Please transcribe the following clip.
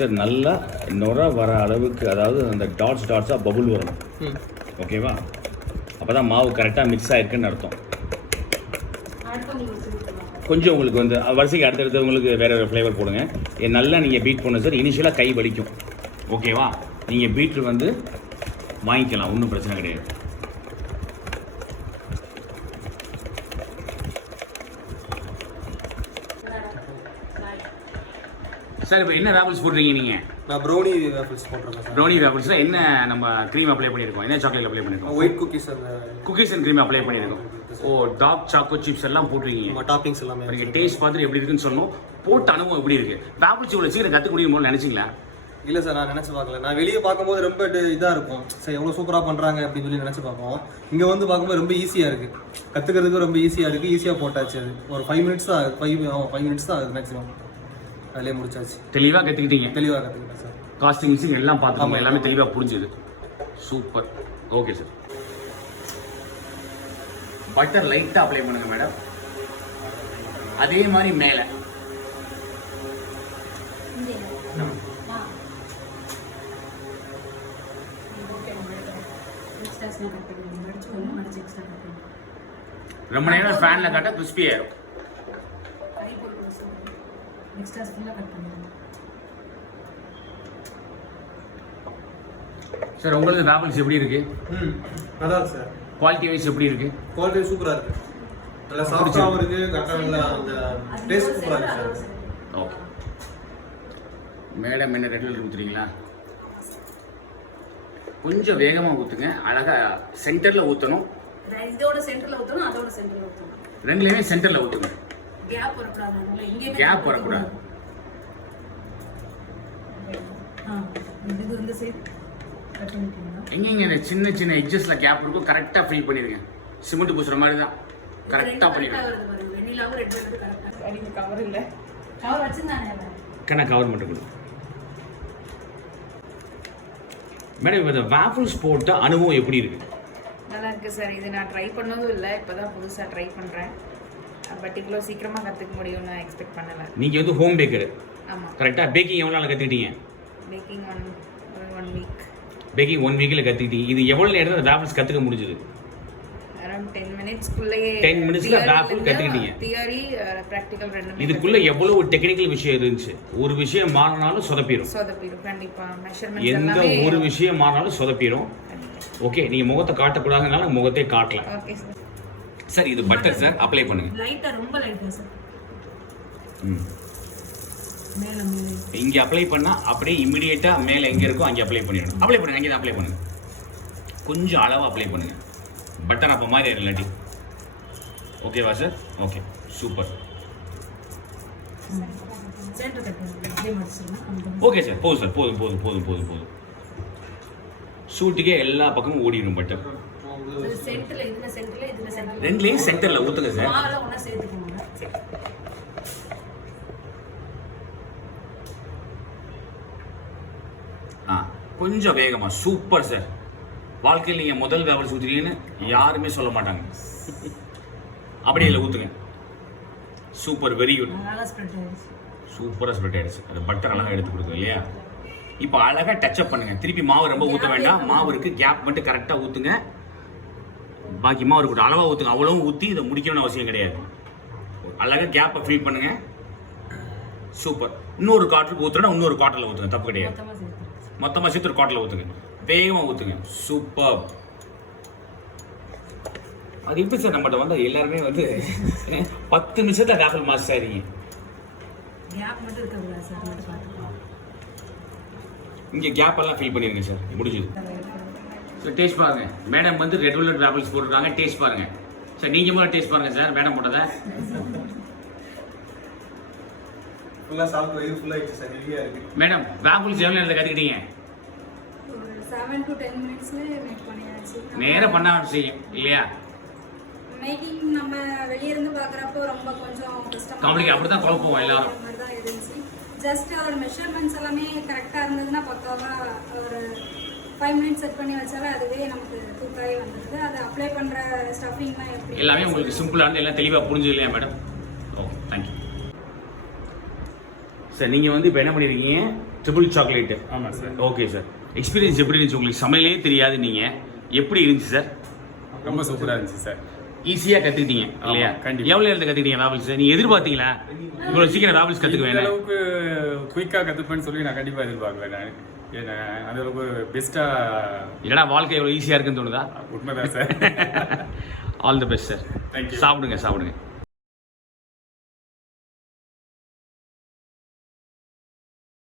Sir நல்லா நுர வர அளவுக்கு, அதாவது அந்த டாட்ஸாக பபுள் வரும். ஓகேவா? அப்போ தான் மாவு கரெக்டாக மிக்ஸ் ஆகிருக்குன்னு அர்த்தம். கொஞ்சம் உங்களுக்கு வந்து வரிசைக்கு அடுத்தடுத்தவங்களுக்கு வேறு வேறு ஃப்ளேவர் போடுங்க. நல்லா நீங்கள் பீட் பண்ணணும் சார். இனிஷியலாக கை வலிக்கும். ஓகேவா? நீங்கள் பீட்ரு வந்து வாங்கிக்கலாம், ஒன்றும் பிரச்சனை கிடையாது. சார் இப்போ என்ன வேஃபிள்ஸ் போடுறீங்க நீங்கள்? நான் ப்ரௌனி வேஃபிள்ஸ் போடுறேன். ப்ரௌனி வேஃபிள்ஸில் என்ன நம்ம க்ரீம் அப்ளை பண்ணியிருக்கோம்? என்ன சாக்லேட் அப்ளை பண்ணியிருக்கோம்? White cookies and cream apply பண்ணியிருக்கோம். ஓ, டார்க் சாக்கோ சிப்ஸ் எல்லாம் போட்டிருக்கீங்க. டாப்பிங்ஸ் எல்லாமே நீங்கள் டேஸ்ட் பார்த்துட்டு எப்படி இருக்குன்னு சொல்லணும். போட்ட அனுபவம் எப்படி இருக்குது? வேஃபிள்ஸ் இவ்வளோ சீக்கிரம் கற்றுக்க முடியுமோ நினச்சிங்களா? இல்லை சார், நான் நினச்சி பார்க்கல. நான் வெளியே பார்க்கும்போது ரொம்ப இதாக இருக்கும் சார், எவ்வளோ சூப்பராக பண்ணுறாங்க அப்படின்னு சொல்லி நினச்சி பார்ப்போம். இங்கே வந்து பார்க்கும்போது ரொம்ப ஈஸியாக இருக்குது, கற்றுக்கிறதுக்கு ரொம்ப ஈஸியாக இருக்குது. ஈஸியாக போட்டாச்சு. அது ஒரு 5 மினிட்ஸ் தான், 5 மினிட்ஸ் தான் அது மேக்ஸிமம். அதிலே முடிச்சாச்சு. தெளிவாக கற்றுக்கிட்டீங்க? தெளிவாக கற்றுக்கிட்டேன் சார். காஸ்டிங்ஸிங் எல்லாம் பார்த்துக்கோங்க, எல்லாமே தெளிவாக புரிஞ்சுது. சூப்பர். Okay sir. பட்டர் லைட்டாக அப்ளை பண்ணுங்க மேடம். அதே மாதிரி மேலே ரொம்ப நேரம் ஃபேனில் காட்ட கிறிஸ்பி ஆயிரும். சார் உங்களுக்கு வேஃபிள்ஸ் எப்படி இருக்கு? நல்லா இருக்கு சார். குவாலிட்டி வைஸ் எப்படி இருக்கு? குவாலிட்டி சூப்பராக இருக்கு. நல்லா சாஃப்டாகவும் இருக்கு. கரெக்டாக அந்த டேஸ்ட் சூப்பராக இருக்கு சார். ஓகே மேடம், என்ன ரெட் வெல்வெட் ஊற்றுறீங்களா? கொஞ்சம் வேகமாக ஊற்றுங்க. அழகாக சென்டரில் ஊற்றணும். இதோட சென்டரில் ஊற்றணும், அதோட சென்டரில் ஊற்றணும். ரெண்டுலேயுமே சென்டரில் ஊற்றுங்க. கேப் வரக்கூடாது. இங்கே கேப் வரக்கூடாது. இது வந்து சேர்த்து கட் பண்ணிட்டீங்கன்னா எங்கெங்க இந்த சின்ன சின்ன எட்ஜஸில் கேப் இருக்கும் கரெக்டாக ஃபில் பண்ணிடுங்க. சிமெண்ட் பூசுகிற மாதிரி தான் கரெக்டாக பண்ணிடுங்க. வெண்ணிலாவும் ரெட் வெல்வெட் கரெக்டாக. அடிங்க கவர் இல்லை, கவர் வச்சுருந்தானே கண்ணா கவர் மட்டும் கொடு மேடம். இப்போ இந்த வேஃபிள்ஸ் போட்ட அனுபவம் எப்படி இருக்கு? நல்லா இருக்குது சார். இது நான் ட்ரை பண்ணதும் இல்லை, இப்போ தான் புதுசாக ட்ரை பண்ணுறேன். பட் இவ்வளோ சீக்கிரமாக கற்றுக்க முடியும்னு நான் எக்ஸ்பெக்ட் பண்ணலை. நீங்கள் வந்து ஹோம் பேக்கரு. ஆமாம். கரெக்டாக பேக்கிங் எவ்வளோ நாள் கற்றுக்கிட்டீங்க? Baking one week. பேக்கிங் 1 வீக்கில் கற்றுக்கிட்டீங்க. இது எவ்வளோ நேரத்தில் வேஃபிள்ஸ் கற்றுக்க முடிஞ்சது? அரௌண்ட் 10 மினிட்ஸ்க்குள்ளேயே 10 மினிட்ஸ்ல வேஃபிள் கற்றுக்கிட்டீங்க. தியரி ப்ராக்டிக்கல் ரெண்டுமே. இதுக்குள்ளே எவ்வளோ ஒரு டெக்னிக்கல் விஷயம் இருந்துச்சு. ஒரு விஷயம் மாறினாலும் சொதப்பிடும். கண்டிப்பாக மெஷர்மெண்ட்ஸ் எந்த ஒரு விஷயம் மாறினாலும் சொதப்பிடும். ஓகே, நீங்கள் முகத்தை காட்டக்கூடாதுனால முகத்தை காட்டலாம். Okay sir. சார் இது பட்டர் சார், அப்ளை பண்ணுங்க. லைட்டாக, ரொம்ப லைட்டாக சார். மேலே இங்கே அப்ளை பண்ணால் அப்படியே இமிடியேட்டாக மேலே எங்கே இருக்கோ அங்கே அப்ளை பண்ணிடணும். அப்ளை பண்ணுங்க, அங்கே தான் அப்ளை பண்ணுங்க. கொஞ்சம் அளவாக அப்ளை பண்ணுங்க. பட்டன் அப்போ மாதிரி இல்லாட்டி. ஓகேவா sir? Okay, super. Okay sir, போதும் சார், போதும் போதும் போதும் போதும் போதும். ஷூட்டுக்கே எல்லா பக்கமும் ஓடிடும் பட்டர். ரெண்டுலேயும் சென்டரில் ஊற்றுங்க சார். கொஞ்சம் வேகமா. Super sir. வாழ்க்கையில் நீங்கள் முதல் வேஃபிள்ஸ் ஊற்றுறீங்கன்னு யாருமே சொல்ல மாட்டாங்க. அப்படியே இதில் ஊற்றுங்க. Super, very good. சூப்பராக ஸ்ப்ரெட் ஆகிடுச்சு. அது பட்டர் அழகாக எடுத்து கொடுக்கும் இல்லையா? இப்போ அழகாக டச்சப் பண்ணுங்க. திருப்பி மாவு ரொம்ப ஊற்ற வேண்டாம். மாவு இருக்குது, கேப் மட்டும் கரெக்டாக ஊற்றுங்க. பாக்கி மாவு இருக்கட்டும், அளவாக ஊற்றுங்க. அவ்வளவும் ஊற்றி இதை முடிக்கணும்னு அவசியம் கிடையாது. அழகாக கேப்பை ஃபில் பண்ணுங்க. சூப்பர். இன்னொரு காட்டில் ஊற்றுனா இன்னொரு காட்டில் ஊற்றுங்க, தப்பு கிடையாது. மொத்தமாக சேர்த்து ஒரு காட்டில் ஊற்றுங்க. வேகமாக ஊற்றுங்க. சூப்பர். அது எப்படி சார் நம்மகிட்ட வந்து எல்லாருமே வந்து 10 நிமிஷத்தில் வேஃபிள் மாஸ்டர் ஆகிறீங்க. இங்கே கேப் எல்லாம் ஃபில் பண்ணிருங்க சார். முடிஞ்சுது சார். டேஸ்ட் பாருங்க. மேடம் வந்து ரெட் வெல்வெட் வேஃபிள்ஸ் போட்டுருக்காங்க. டேஸ்ட் பாருங்க சார். நீங்கள் முதல்ல டேஸ்ட் பாருங்க சார். மேடம் போட்டதை மேடம் வேஃபிள்ஸ் எவ்வளோ நேரத்தில் கற்றுக்கிட்டீங்க? 7 to 10 மினிட்ஸ்ல மேக் பண்ணியாச்சு. நேரம் பண்ண ஆரம்பிச்சீங்க இல்லையா? மேக்கிங் நம்ம வெளிய இருந்து பார்க்கறப்போ ரொம்ப கொஞ்சம் கஷ்டமா காமெடி அப்படி தான் குழப்பம் எல்லாரும். தான் இருந்துச்சு. ஜஸ்ட் அதோட மெஷர்மெண்ட்ஸ் எல்லாமே கரெக்டாக இருந்ததுன்னா பக்காவா ஒரு 5 மினிட்ஸ் செட் பண்ணி வச்சாலே அதுவே நமக்கு தூக்காயே வந்துடுது. அது அப்ளை பண்ணுற ஸ்டஃபிங்லாம் எப்படி எல்லாமே உங்களுக்கு சிம்பிளாக எல்லாம் தெளிவாக புரிஞ்சது இல்லையா மேடம்? ஓகே, தேங்க்யூ சார் நீங்கள் வந்து இப்போ என்ன பண்ணியிருக்கீங்க ட்ரிபிள் சாக்லேட்டு. ஆமாம் சார். Okay sir. எக்ஸ்பீரியன்ஸ் எப்படி இருந்துச்சு உங்களுக்கு? சமையலே தெரியாது நீங்கள், எப்படி இருந்துச்சு சார்? ரொம்ப சூப்பராக இருந்துச்சு சார். ஈஸியாக கற்றுக்கிட்டீங்க இல்லையா? கண்டிப்பா. எவ்வளோ நேரத்தை கற்றுக்கிட்டீங்க ராவல்ஸ்? நீங்கள் எதிர்பார்த்தீங்களா இவ்வளோ சீக்கிரம் ராவல்ஸ் இந்த கற்றுக்குவேன்? அளவுக்கு குயிக்காக கற்றுப்பேன்னு சொல்லி நான் கண்டிப்பாக எதிர்பார்க்கல. நான் ஏன்னா அந்த அளவுக்கு பெஸ்ட்டாக இல்லைனா வாழ்க்கை எவ்வளோ ஈஸியாக இருக்குன்னு தோணுதா? உண்மைதான் sir. All the best sir. Thank you. சாப்பிடுங்க சாப்பிடுங்க.